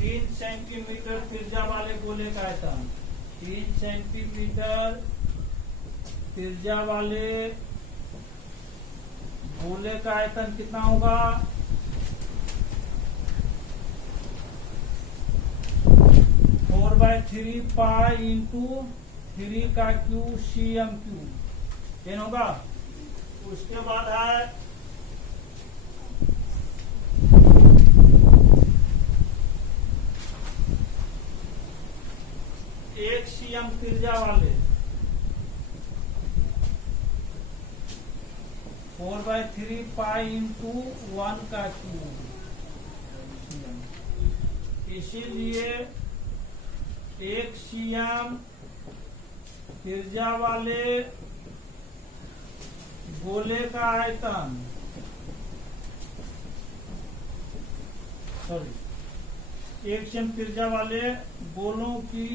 3 centimetre त्रिज्या वाले गोले का आयतन, 3 सेंटीमीटर त्रिज्या वाले गोले का आयतन कितना होगा? 4/3 पाई इंटू 3 का क्यूब cm क्यूब एन होगा। उसके बाद है 1 cm त्रिज्या वाले 4/3 पाई इंटू 1 का क्यूब, इसीलिए 1 cm त्रिज्या वाले गोले का आयतन, सॉरी 1 cm त्रिज्या वाले गोलों की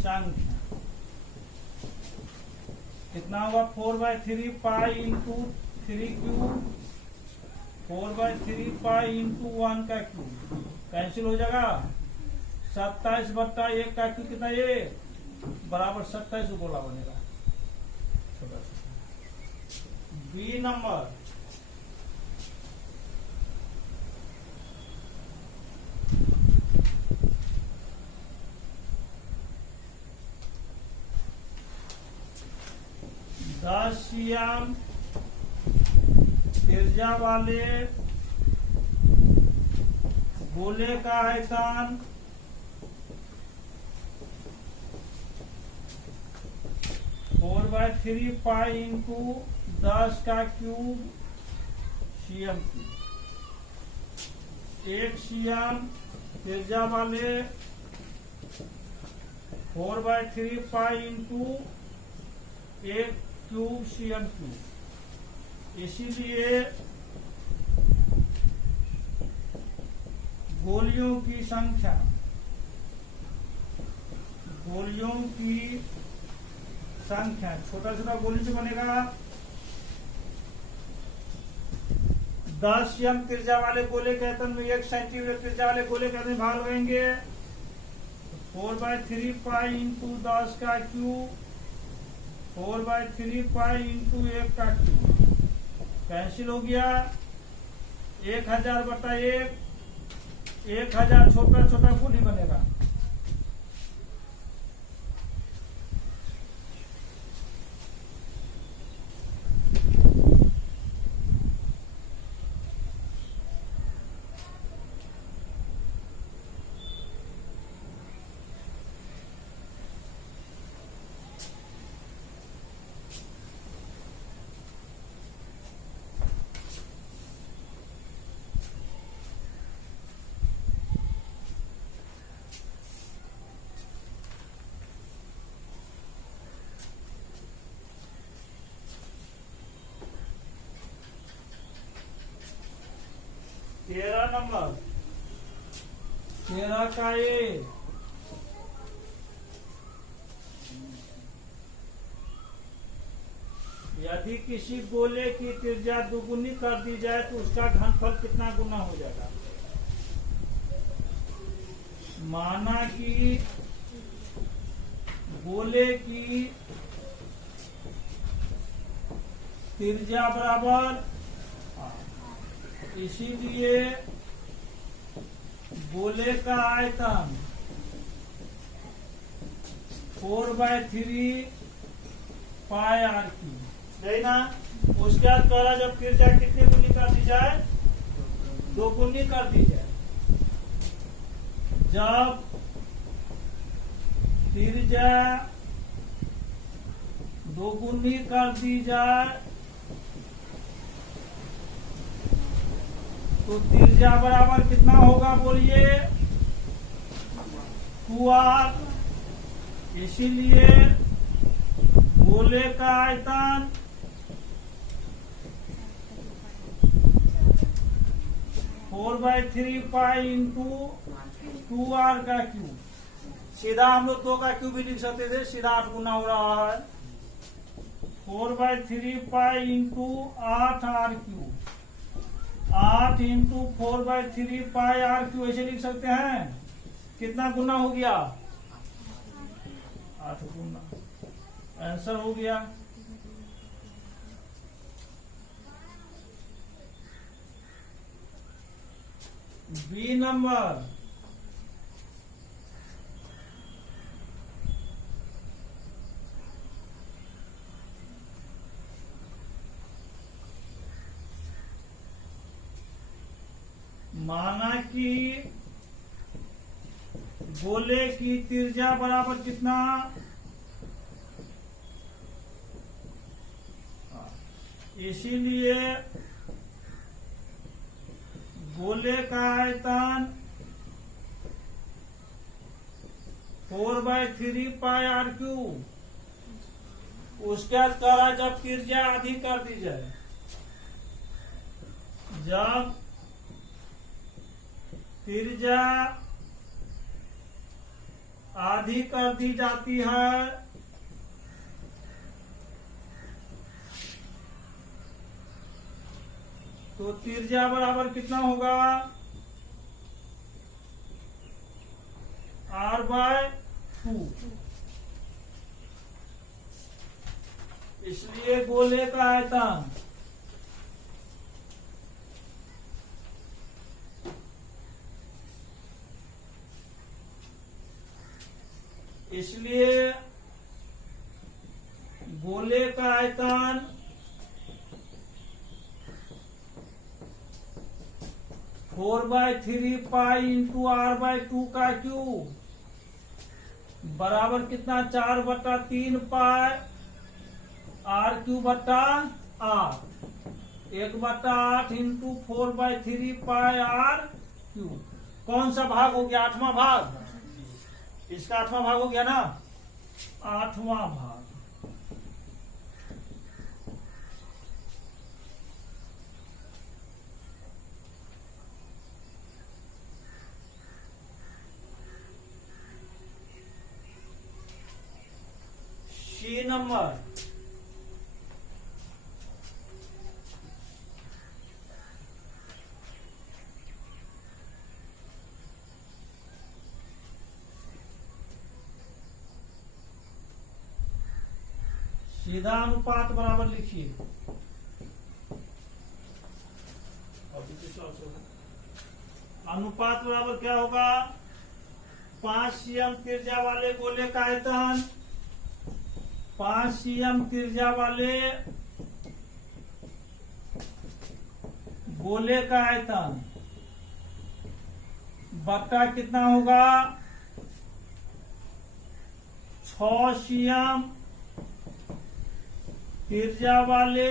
संख्या कितना होगा? 4/3 pi into 3 cube, 4/3 pi into 1 का क्यूब कैंसिल हो जाएगा। 27/1 का क्यूब कितना? ये बराबर 27 गोला बनेगा। बी नंबर, दस cm त्रिज्या वाले गोले का आयतन 4/3 पाई इंटू 10 का क्यूब cm क्यूब, 1 cm त्रिज्या वाले 4/3 pi into 1 cube cm cube, इसीलिए गोलियों की संख्या, गोलियों की संख्या छोटा छोटा गोली से बनेगा। 10 cm त्रिज्या वाले गोले के आयतन में 1 सेंटीमीटर त्रिज्या वाले गोले के आयतन भाग लगेंगे। 4/3 पाई इंटू 10 का क्यूब, 4/3 पाई इंटू 1 का क्यूब कैंसिल हो गया। 1000/1, 1000 छोटा छोटा गोली बनेगा। तेरह नंबर, 13 का ए, यदि किसी गोले की त्रिज्या दुगुनी कर दी जाए तो उसका घनफल कितना गुना हो जाएगा? माना कि गोले की त्रिज्या बराबर, इसीलिए गोले का आयतन 4/3 पाई आर क्यूब है ना। उसके बाद द्वारा जब त्रिज्या कितनी गुनी कर दी जाए? 2 गुनी कर दी जाए। जब त्रिज्या 2 गुनी कर दी जाए तो त्रिज्या बराबर कितना होगा? बोलिए 2r। इसीलिए गोले का आयतन 4/3 पाई इंटू 2r का क्यूब। सीधा हम लोग 2 का क्यूब भी लिख सकते थे, सीधा 8 गुना हो रहा है। 4/3 pi into 8r cube. 8 into 4/3 pi R cube ऐसे लिख सकते हैं। कितना गुना हो गया? 8 गुना। आंसर हो गया। बी नंबर, माना कि गोले की त्रिज्या बराबर कितना? इसीलिए गोले का आयतन 4/3 पाई आर क्यू। उसके द्वारा जब त्रिज्या आधी कर दी जाए, जब त्रिज्या आधी कर दी जाती है तो त्रिज्या बराबर कितना होगा? r/2। इसलिए गोले का आयतन गोले का आयतन 4/3 पाई इंटू r/2 का क्यूब बराबर कितना? 4/3 पाई आर क्यू बटा R. 1/8 into 4/3 pi R cube. कौन सा भाग हो गया? 8वां भाग। इसका 8वां भाग हो गया ना? 8वां भाग। सी नंबर, सीधा अनुपात बराबर लिखिए। अनुपात बराबर क्या होगा? 5 cm त्रिज्या वाले गोले का आयतन 5 cm त्रिज्या वाले गोले का आयतन बटा कितना होगा? 6 cm त्रिज्या वाले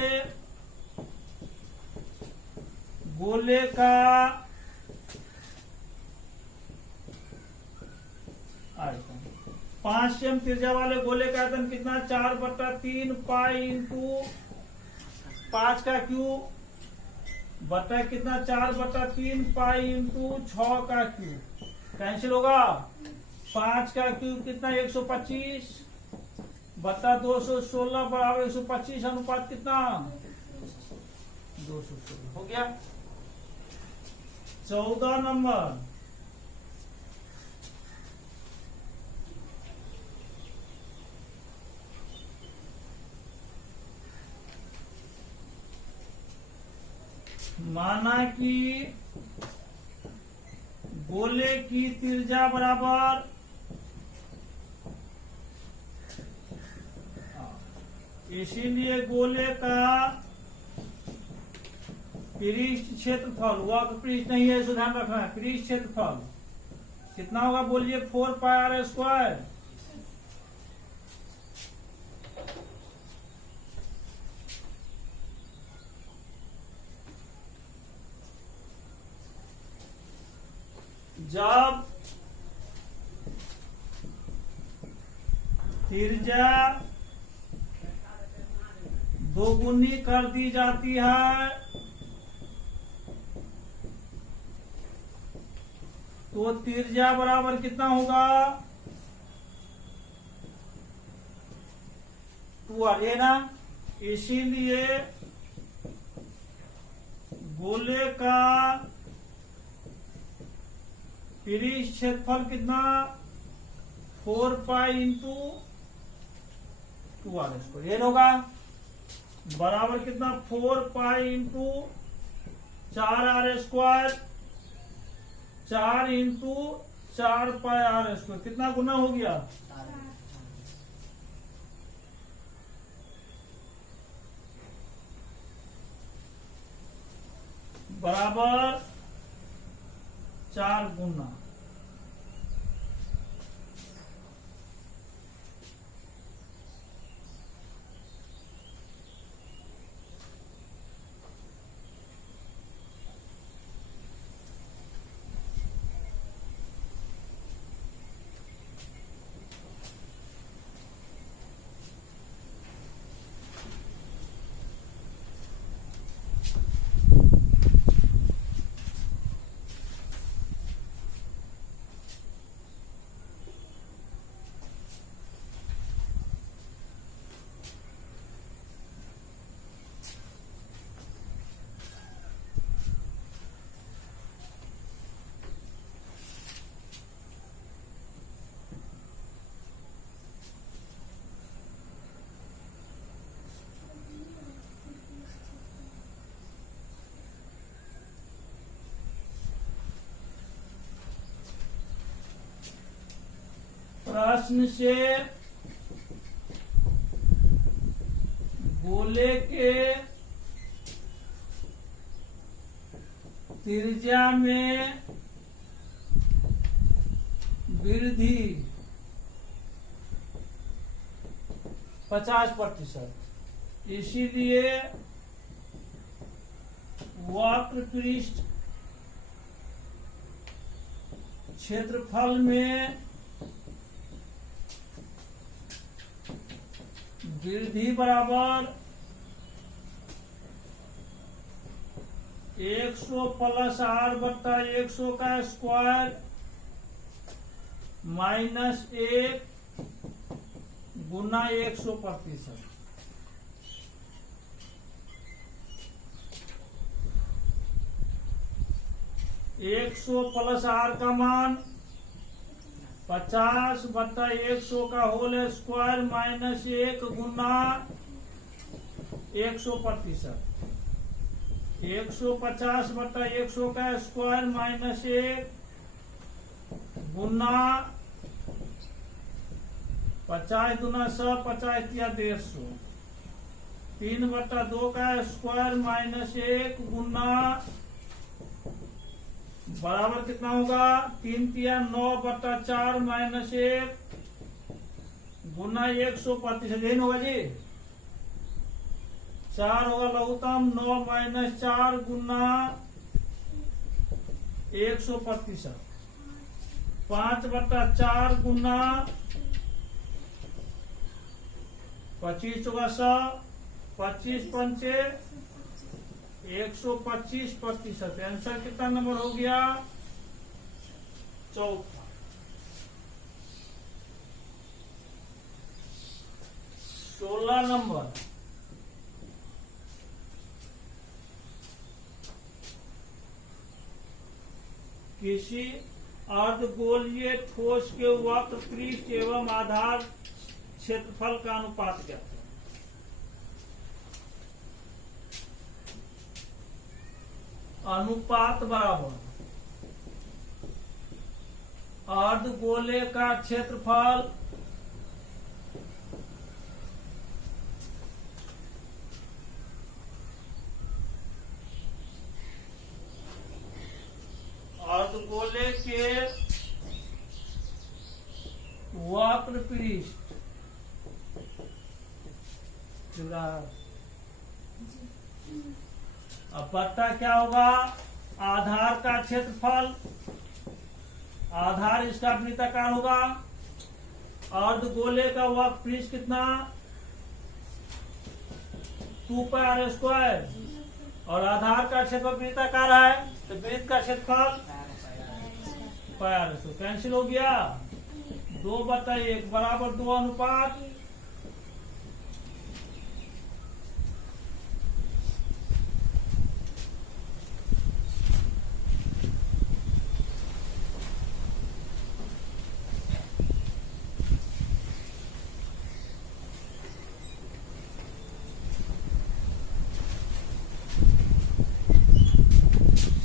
गोले का आयतन। 5 cm त्रिज्या वाले गोले का आयतन कितना? 4/3 पाई इंटू 5 का क्यूब बटा कितना? 4/3 पाई इंटू 6 का क्यूब। कैंसिल होगा। 5 का क्यूब कितना? 125 बटा 216 बराबर 125। अनुपात कितना? 216 हो गया। 14 नंबर, माना कि गोले की त्रिज्या बराबर इसीलिए गोले का पृष्ठ क्षेत्रफल, वक्र पृष्ठ नहीं है, इसे ध्यान रखना है। पृष्ठ क्षेत्रफल कितना होगा? बोलिए 4 पाई आर स्क्वायर। जब त्रिज्या दोगुनी कर दी जाती है तो त्रिज्या बराबर कितना होगा? 2r, ये ना। इसीलिए गोले का पृष्ठ क्षेत्रफल कितना 4 पाई इंटू 2r², ये होगा बराबर कितना 4 पाई इंटू 4r², 4 इंटू 4 पाई r², कितना गुना हो गया? बराबर 4 गुना। प्रश्न से गोले के त्रिज्या में वृद्धि 50%, इसीलिए वक्र पृष्ठ क्षेत्रफल में वृद्धि बराबर 100 प्लस r/100 का स्क्वायर माइनस 1 गुना 100%। एक 100 प्लस r का मान 50/100 का होल स्क्वायर माइनस 1 गुना 100%। 150/100 का स्क्वायर माइनस 1 गुना 50 दूना 100, 50 या 150। 3/2 का स्क्वायर माइनस 1 गुना बराबर कितना होगा? 3 तिया 9/4 माइनस 1 गुना 100%। यही होगा जी। 4 होगा लघुत्तम, 9 माइनस 4 गुना 100%। 5/4 गुना 25 होगा 100, 25 पंचे 125%। आंसर कितना नंबर हो गया? चौथा। 16 नंबर, किसी अर्धगोलीय ठोस के वक्र पृष्ठ एवं आधार क्षेत्रफल का अनुपात क्या है? अनुपात बराबर अर्धगोले का क्षेत्रफल अर्धगोले के वक्र पृष्ठ अब बट्टा क्या होगा? आधार का क्षेत्रफल, आधार इसका वृत्ताकार होगा। अर्धगोले का वक्र पृष्ठ कितना? 2 पाई r स्क्वायर, और आधार का क्षेत्रफल वृत्ताकार है तो वृत्त का क्षेत्रफल पाई r स्क्वायर। कैंसिल हो गया। 2/1 बराबर 2 अनुपात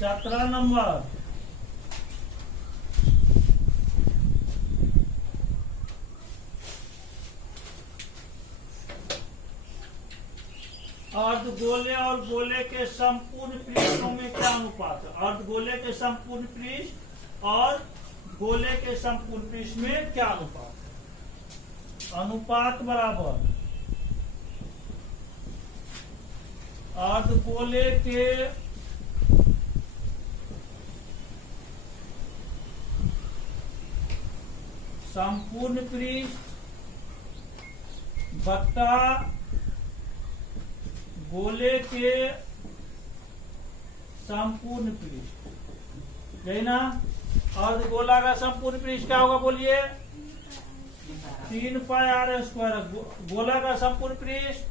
17 नंबर, अर्धगोले और गोले के संपूर्ण पृष्ठों में क्या अनुपात है? अर्धगोले के संपूर्ण पृष्ठ और गोले के संपूर्ण पृष्ठ में क्या अनुपात है? अनुपात बराबर अर्धगोले के संपूर्ण पृष्ठ बट्टा गोले के संपूर्ण पृष्ठ, यही ना? अर्धगोला का संपूर्ण पृष्ठ क्या होगा बोलिए? 3 पाई आर स्क्वायर। गोला का संपूर्ण पृष्ठ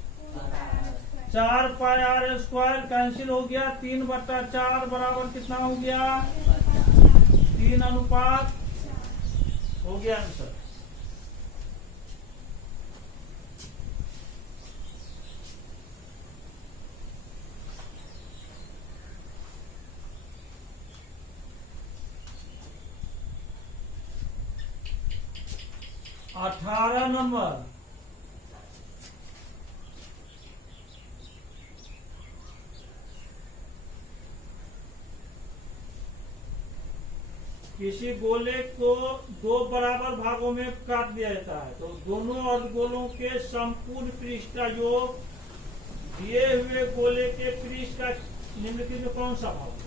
4 पाई आर स्क्वायर, कैंसिल हो गया। 3/4 बराबर कितना हो गया? 3 अनुपात हो गया आंसर। अठारह नंबर, किसी गोले को 2 बराबर भागों में काट दिया जाता है तो दोनों अर्धगोलों के संपूर्ण पृष्ठ का योग दिए हुए गोले के पृष्ठ का निम्नलिखित में कौन सा भाग है?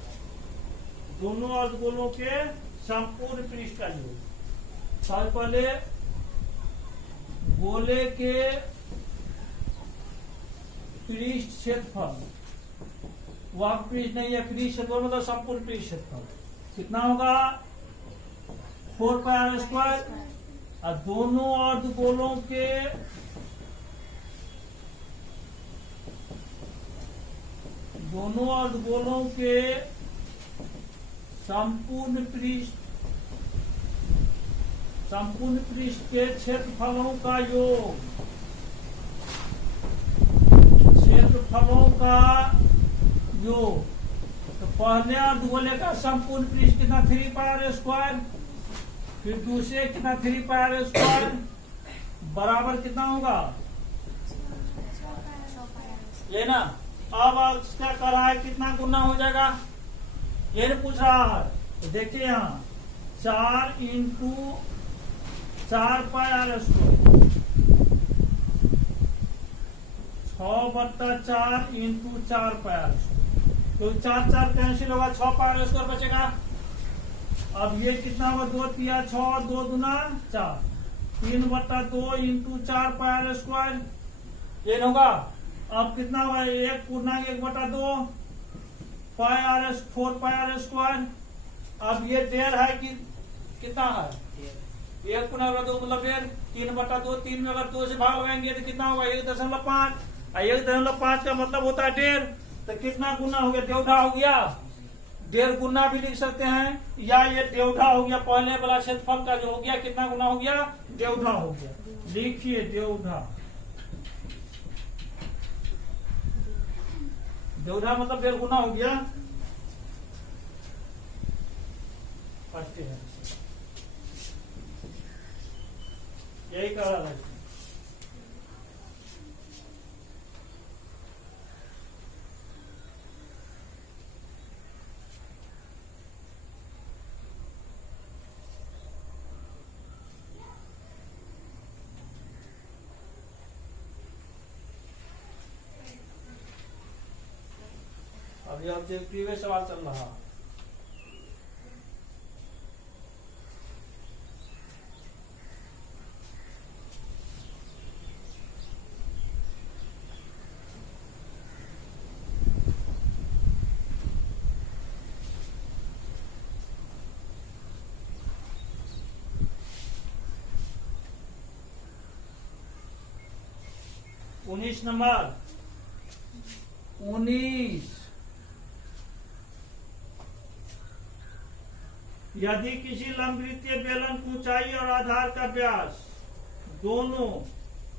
दोनों अर्धगोलों के संपूर्ण पृष्ठ का योग। सबसे पहले गोले के पृष्ठ क्षेत्रफल, वह पृष्ठ नहीं है, पृष्ठ क्षेत्रफल मतलब संपूर्ण पृष्ठ क्षेत्रफल कितना होगा? 4 पाई आर स्क्वायर। और दोनों अर्धगोलों के संपूर्ण पृष्ठ के क्षेत्रफलों का योग, तो पहले अर्धगोले का संपूर्ण पृष्ठ कितना? 3 पाई आर स्क्वायर। फिर दूसरे कितना? 3 पाई आर स्क्वायर बराबर कितना होगा? ये ना। अब क्या कर रहा है? कितना गुना हो जाएगा ये नहीं पूछ रहा है। तो देखिए यहाँ 4 into 4 pi R square, 6/4 into 4 pi R square, तो 4 कैंसिल होगा, 6 पाई आर स्क्वायर बचेगा। अब ये कितना होगा? 2 तिया 6, 2 दूना 4, 3/2 इंटू 4 पाई आर स्क्वायर, ये होगा। अब कितना होगा? 1/1/2 पाई आर 4 पाई आर स्क्वायर। अब ये 1.5 है कि कितना है? 1/2 मतलब 1.5, 3/2, 3 में अगर 2 से भाग लगाएंगे तो कितना होगा? 1.5। 1.5 का मतलब होता है 1.5, तो कितना गुना हो गया? डेढ़ा हो गया। 1.5 गुना भी लिख सकते हैं, या ये डेढ़ा हो गया। पहले वाला क्षेत्रफल का जो हो गया कितना गुना हो गया? डेढ़ा हो गया। लिखिए डेढ़ा। डेढ़ा मतलब 1.5 गुना हो गया। फर्स्ट है, यही कह रहा था। अभी ऑब्जेक्टिव सवाल चल रहा है। उन्नीस नंबर, 19, यदि किसी लंबवृत्तीय बेलन की ऊंचाई और आधार का व्यास दोनों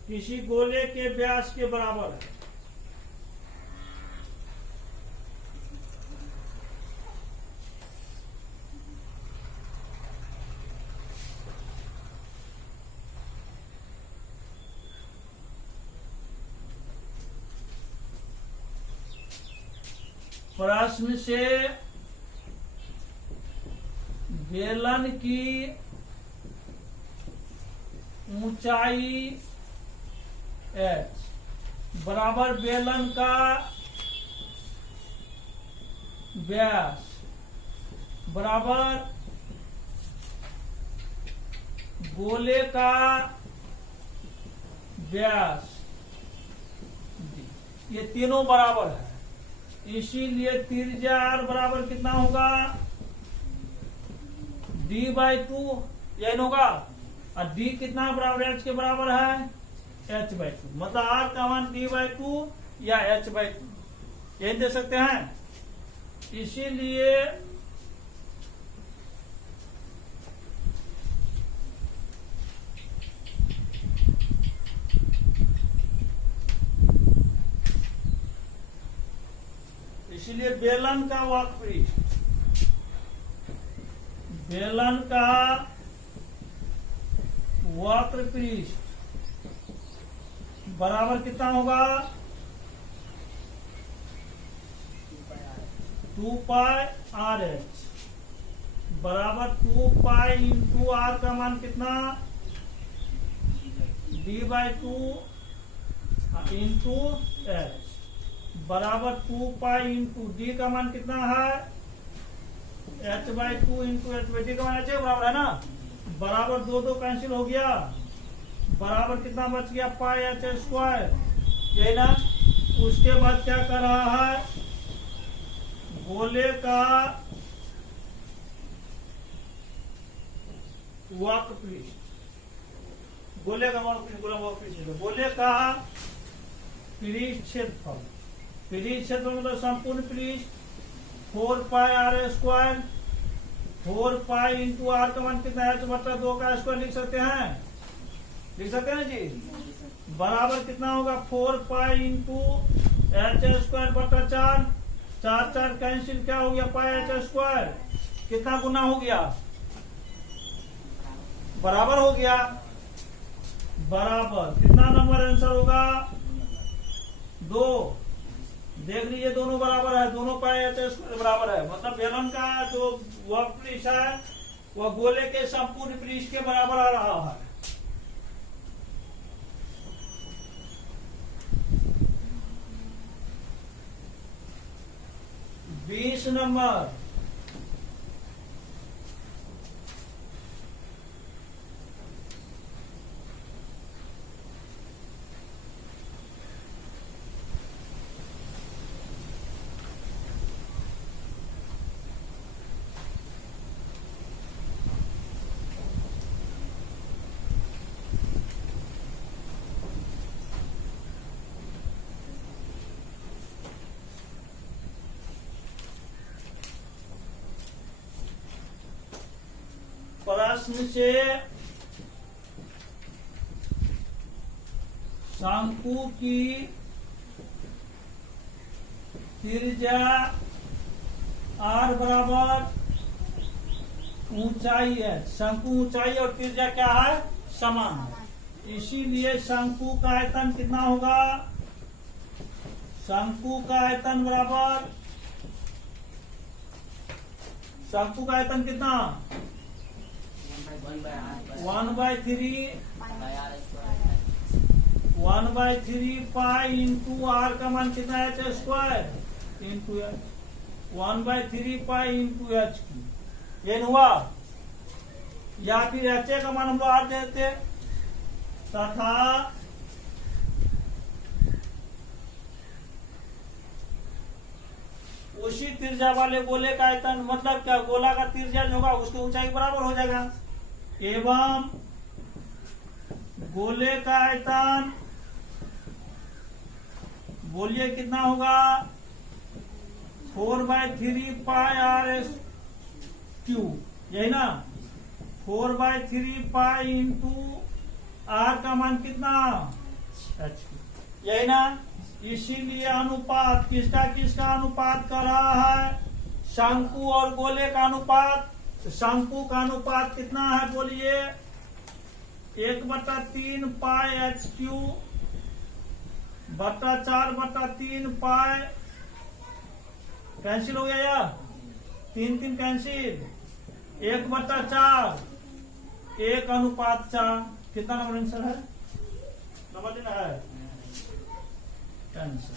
किसी गोले के व्यास के बराबर है प्रश्न से बेलन की ऊंचाई h बराबर बेलन का व्यास बराबर गोले का व्यास, ये तीनों बराबर है, इसीलिए त्रिज्या r बराबर कितना होगा, d/2 यही होगा। और d कितना बराबर h के बराबर है, h/2, मतलब r का मान d/2 या h/2 यही दे सकते हैं। इसीलिए बेलन का वक्रपृष्ठ, बेलन का वक्रपृष्ठ बराबर कितना होगा, 2πRh बराबर 2π इंटू r का मान कितना, d/2 इंटू h बराबर 2π इंटू d का मान कितना है, h/2 इंटू h/d का मान h बराबर है ना, बराबर 2 कैंसिल हो गया, बराबर कितना बच गया, πh², यही ना। उसके बाद क्या कर रहा है, गोले का वक्रपृष्ठ, गोले का वक्रपृष्ठ, गोले का पृष्ठ क्षेत्रफल, पृष्ठ क्षेत्रफल मतलब संपूर्ण पृष्ठ 4πr², 4π इंटू r का मान कितना है, h/2 का स्क्वायर लिख सकते हैं ना जी, बराबर कितना होगा, 4π इंटू h²/4, 4 कैंसिल, क्या हो गया, πh², कितना गुना हो गया, बराबर हो गया, बराबर कितना नंबर आंसर होगा, 2। देख लीजिए दोनों बराबर है, दोनों πh² बराबर है, मतलब बेलन का जो वक्रपृष्ठ है वह गोले के संपूर्ण पृष्ठ के बराबर आ रहा है। बीस नंबर, प्रश्न से शंकु की त्रिज्या r बराबर ऊंचाई है, शंकु ऊंचाई और त्रिज्या क्या है, समान है, इसीलिए शंकु का आयतन कितना होगा, शंकु का आयतन बराबर, शंकु का आयतन कितना, 1/3 पाई इंटू r का मान कितना है, h² into 1/3 pi into h की, ये हुआ, या फिर h का मान हम लोग r देते, तथा उसी त्रिज्या वाले गोले का आयतन, मतलब क्या, गोला का त्रिज्या जो होगा उसकी ऊंचाई बराबर हो जाएगा, एवं गोले का आयतन, बोलिए कितना होगा, 4/3 पाई r², यही ना, 4/3 पाई इंटू r का मान कितना, h, यही ना। इसीलिए अनुपात किसका अनुपात कर रहा है, शंकु और गोले का अनुपात, शंकु का अनुपात कितना है, बोलिए, 1/3 पाई h³ बटा 4/3 पाई कैंसिल हो गया या 3 3 कैंसिल, 1/4, 1:4। कितना नंबर आंसर है? नंबर देना है कैंसिल।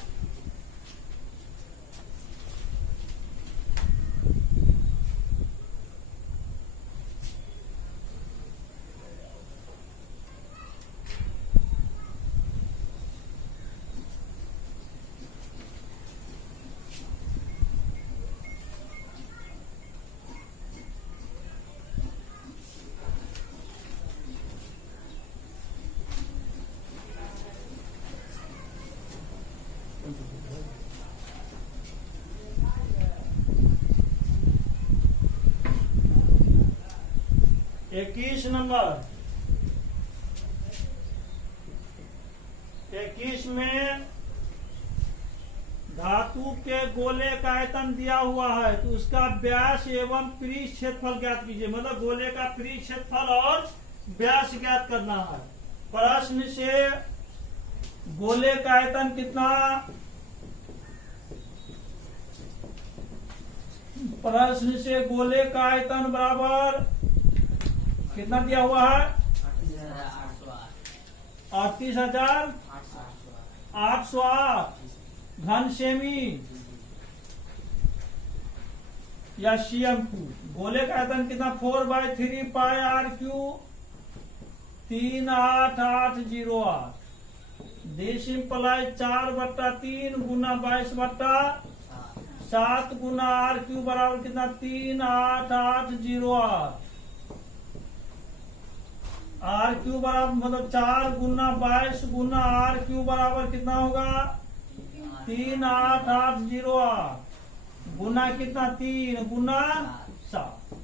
इक्कीस नंबर, 21 में धातु के गोले का आयतन दिया हुआ है, तो उसका व्यास एवं पृष्ठ क्षेत्रफल ज्ञात कीजिए। मतलब गोले का पृष्ठ क्षेत्रफल और व्यास ज्ञात करना है। प्रश्न से गोले का आयतन कितना, प्रश्न से गोले का आयतन बराबर कितना दिया हुआ है? 38,808 घन सेमी या cm3। गोले का आयतन कितना? 4/3 पाई r³ 38808। This implies 4/3 Guna 22/7 Guna r³ बराबर कितना? 38808। r³ बराबर मतलब 4 गुना 22 गुना r³ बराबर कितना होगा? 38808 गुना कितना? 3 गुना 7।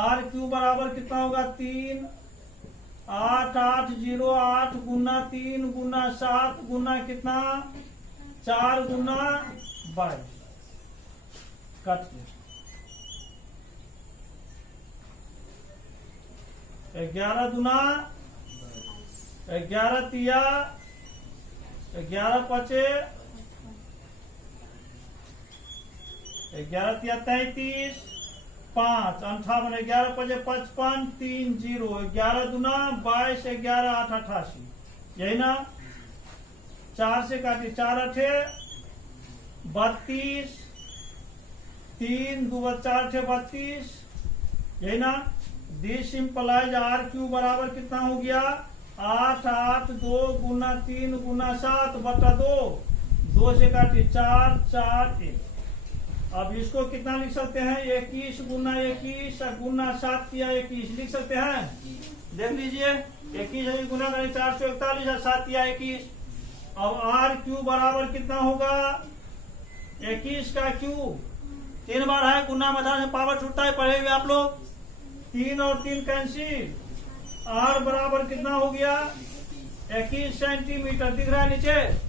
r³ बराबर कितना होगा? 38808 गुना 3 गुना 7 गुना कितना? 4 गुना 22। कट 11 दूना 11 तिया 11 पचे 11 तिया 33 5 58 11 पचे 55 3 0 11 दूना 22 11 8 88। यही ना? 4 से काटिए 4 8 32 3 2 4 32। यही ना? दिस इंप्लाइज r³ बराबर कितना हो गया? 882 गुना 3 गुना 7/2। 2 से काटिए 4 4 1। अब इसको कितना लिख सकते हैं? 21 गुना 21 गुना 7 किया 21 लिख सकते हैं। देख लीजिए 21 गुना 441 और 7 किया 21। अब r³ बराबर कितना होगा? 21 का क्यूब 3 बार है, गुना मधा से पावर छूटता है, पढ़े हुए आप लोग। 3 और 3 कैंसिल। r बराबर कितना हो गया? 21 सेंटीमीटर। दिख रहा है नीचे?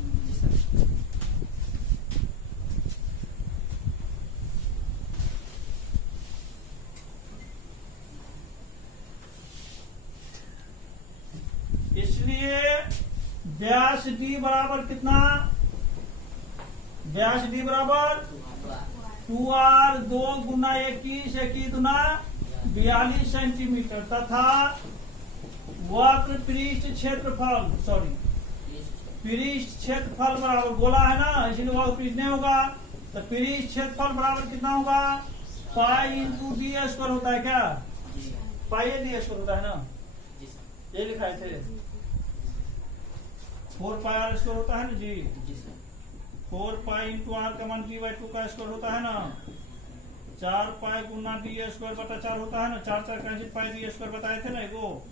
इसलिए व्यास d बराबर कितना? व्यास d बराबर 2r 2 गुना 21 21 दूना 42 सेंटीमीटर तथा वक्र पृष्ठ क्षेत्रफल पृष्ठ क्षेत्रफल बराबर गोला है ना, इसलिए वक्र पृष्ठ नहीं होगा, तो पृष्ठ क्षेत्रफल बराबर कितना होगा? पाई इंटू डी स्क्वायर होता है क्या? पाई डी स्क्वायर होता है ना, ये लिखा थे 4 पाई r स्क्वायर होता है ना जी। 4 पाई इंटू r का मान d/2 का स्क्वायर होता है ना। 4 पाई गुना डी स्क्वायर बटा 4 होता है ना। 4 4 कैंसिल, पाई डी स्क्वायर बताए थे ना एगो।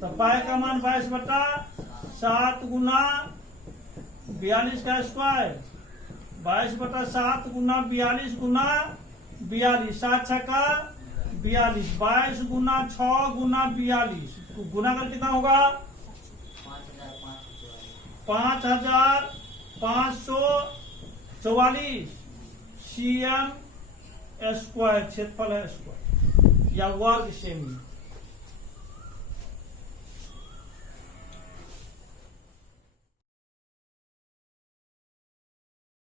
तो पाई का मान 22/7 गुना 42 का स्क्वायर 22/7 गुना 42 गुना 42 7 6 का 42 22 गुना 6 गुना 42 गुना कर कितना होगा? 5544 cm स्क्वायर क्षेत्रफल है स्क्वायर या वर्ग सेमी।